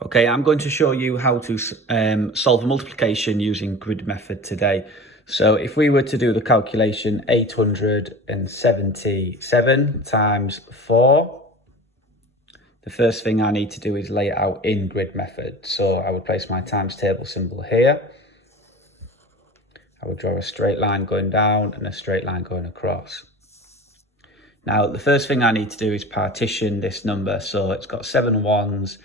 Okay, I'm going to show you how to solve a multiplication using grid method today. So if we were to do the calculation 877 times 4, the first thing I need to do is lay it out in grid method. So I would place my times table symbol here. I would draw a straight line going down and a straight line going across. Now, the first thing I need to do is partition this number. So it's got 7 ones,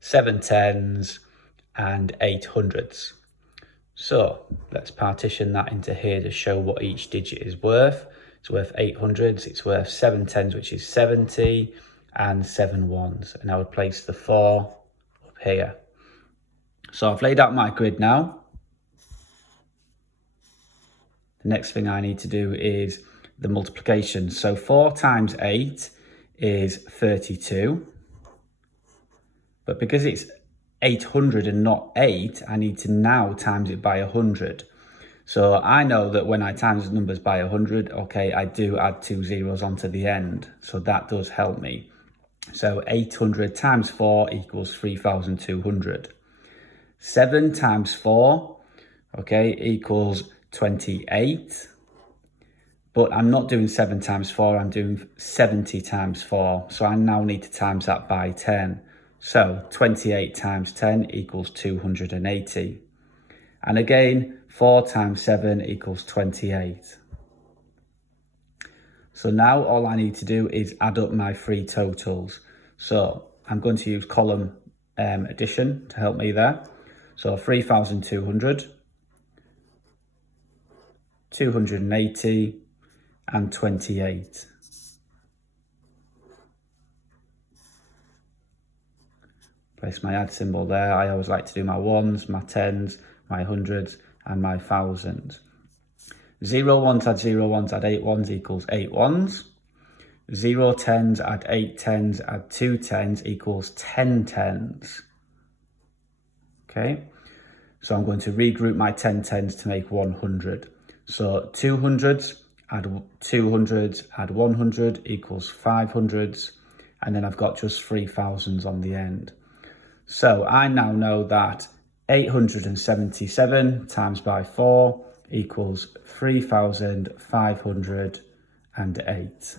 7 tens, and 8 hundreds. So let's partition that into here to show what each digit is worth. It's worth 8 hundreds, it's worth 7 tens, which is 70, and 7 ones. And I would place the 4 up here. So I've laid out my grid now. The next thing I need to do is the multiplication. So 4 times 8 is 32. But because it's 800 and not 8, I need to now times it by 100. So I know that when I times numbers by 100, okay, I do add 2 zeros onto the end. So that does help me. So 800 times 4 equals 3,200. 7 times 4, okay, equals 28. But I'm not doing 7 times 4, I'm doing 70 times 4. So I now need to times that by 10. So 28 times 10 equals 280. And again, 4 times 7 equals 28. So now all I need to do is add up my three totals. So I'm going to use column addition to help me there. So 3,200, 280, and 28. Place my add symbol there. I always like to do my ones, my tens, my hundreds, and my thousands. 0 ones add 0 ones add 8 ones equals 8 ones. 0 tens add 8 tens add 2 tens equals 10 tens. Okay, so I'm going to regroup my 10 tens to make 100. So 200s add 200s add 100 equals 500s, and then I've got just 3,000s on the end. So I now know that 877 times by 4 equals 3,508.